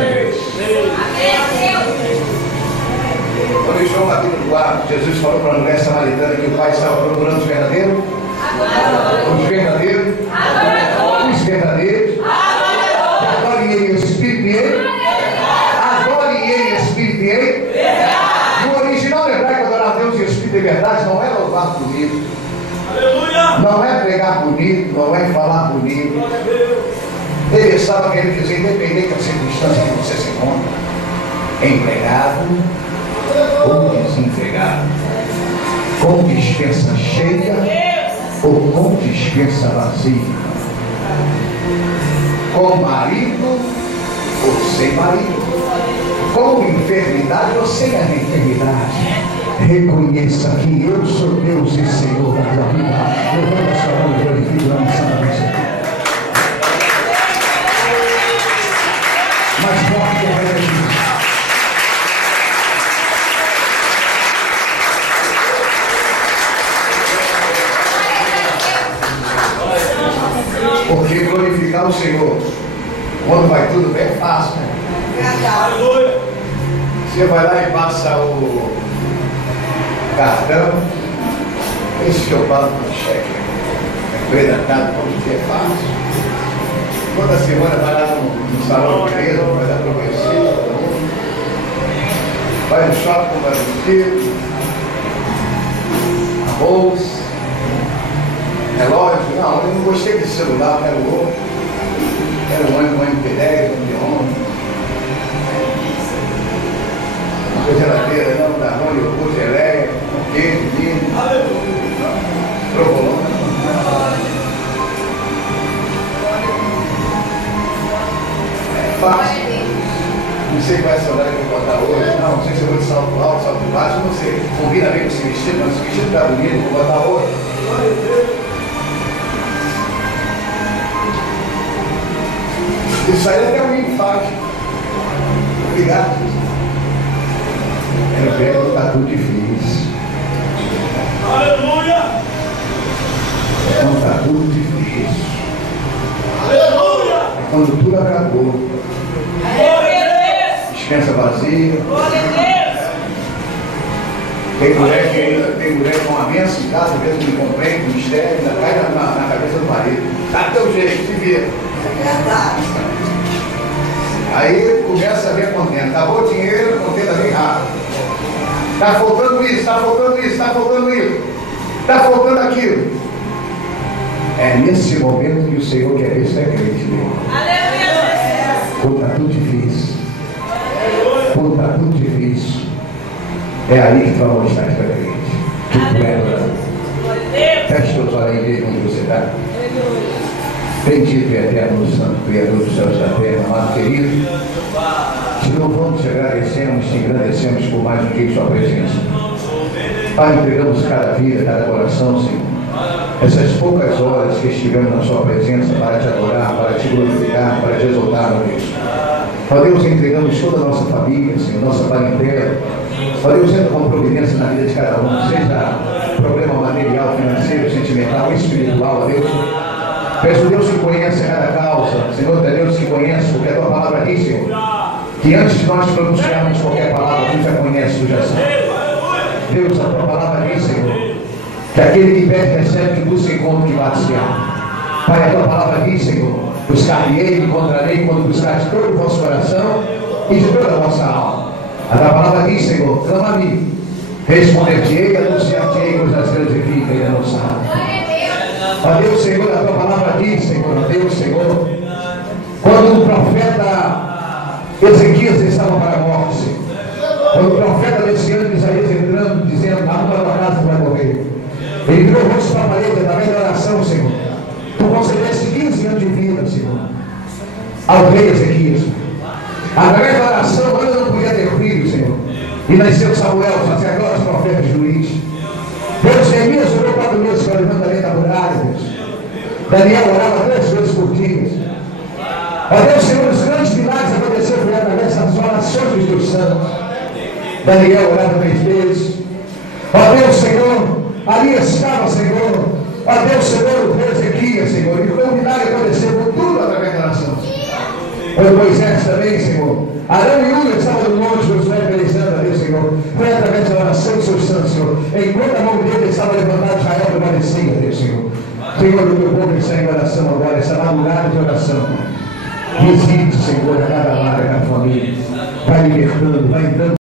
vez. Quando João capítulo 4, Jesus falou para a mulher samaritana que o Pai estava procurando os verdadeiros. Os verdadeiros. Os verdadeiros. Adore ele, Espírito e ele. Adore ele, Espírito e ele. No original hebraico, adorar a Deus e Espírito de verdade não é louvar bonito. Não é pregar bonito, não é falar bonito. Ele estava querendo dizer, independente da circunstância que você se encontra, empregado ou desempregado, com dispensa cheia ou com dispensa vazia, com marido ou sem marido, com enfermidade ou sem a enfermidade, reconheça que eu sou Deus e Senhor da tua vida. Levanta a sua mão e glorifique lá na sala do Senhor. Mais forte que a vida. Porque glorificar o Senhor, quando vai tudo bem, é fácil, né? Você vai lá e passa o cartão, esse que eu pago com cheque, predacado, todo dia é fácil. Toda semana vai lá no salão de beleza, vai dar para conhecer todo mundo. Vai no shopping, vai no vestido, a bolsa, relógio. Não, eu não gostei desse celular, quero outro. Quero um MP10, um de a geladeira não dá ruim, eu pus geleia, queijo, vinho, provolone. É fácil. Não sei qual é a saudade que eu vou botar hoje. Não sei se eu vou de salto alto, salto baixo, não sei. Combina bem com esse vestido, mas esse vestido está bonito, vou botar hoje. Isso aí até um infarto. Obrigado. Eu quero, está tudo difícil. Aleluia! Não está tudo difícil. Aleluia! É quando tudo acabou. Dispensa vazia. Tem mulher com a benção em casa, mesmo me compreende, me mistério, ainda cai na cabeça do marido. Tá teu jeito, se vira. Aí começa a ver contento. Acabou o dinheiro, contento vem rápido. Está faltando isso, está faltando isso, está faltando isso, está faltando aquilo. É nesse momento que o Senhor quer ver se é crente mesmo. Quando está tudo difícil, quando está tudo difícil, é aí que tu vai mostrar que tu é crente. Que tu é. Feche teus olhos aí mesmo onde você está. Bendito e eterno Santo Criador dos céus e da terra, amado querido. Te louvamos, te agradecemos, te engrandecemos por mais um dia de sua presença. Pai, entregamos cada vida, cada coração, Senhor. Essas poucas horas que estivemos na sua presença para te adorar, para te glorificar, para te exaltar, meu Deus. Ó Deus, entregamos toda a nossa família, Senhor, nossa parentela. Ó Deus, entra com providência na vida de cada um, seja problema material, financeiro, sentimental, espiritual, ó Deus. Peço Deus que conheça cada causa, Senhor, Deus que conhece, porque a tua palavra diz, Senhor, que antes de nós pronunciarmos qualquer palavra, tu já conheces, tu já sabe. Deus, a tua palavra diz, Senhor, que aquele que pede recebe, que busca encontra, que bate-se-á. Pai, a tua palavra diz, Senhor, buscar-me-ei, encontrarei quando buscares todo o vosso coração e de toda a vossa alma. A tua palavra diz, Senhor, clama-me, responder-te-ei, anunciar-te-ei coisas grandes e que ainda não sabe. Ó Deus, Senhor, a tua palavra diz, Senhor, ó Deus, Senhor, quando o profeta Ezequias estava para a morte, Senhor, quando o profeta desse ano, Isaías entrando, dizendo, a uma da casa vai morrer, ele virou o rosto para a parede, através da oração, Senhor, tu concedeste 15 anos de vida, Senhor, ao rei Ezequias. Através da oração, Ana não podia ter filho, Senhor, e nasceu Samuel, sacerdote, profeta e juiz. Deus, Jeremias orou 4 meses para o levantamento da muralha, Deus. Daniel orava 3 vezes por dia. Ó Deus, Senhor, os grandes milagres aconteceram através das orações dos santos. Daniel orava 3 vezes. Ó Deus, Senhor, ali estava, Senhor. Ó Deus, Senhor, o rei Ezequias, Senhor. E foi um milagre aconteceu por tudo através da oração. Quando Moisés também, Senhor, Arão e Ura estavam no monte, Josué pelejando ali, Senhor. Foi através da oração do seu santo, Senhor. Enquanto a mão dele estava levantada, Israel permanecia, Deus, Senhor. Senhor, o teu povo está em oração agora, essa madrugada de oração. Visite, Senhor, a cada lar, a cada família. Vai libertando, vai entrando.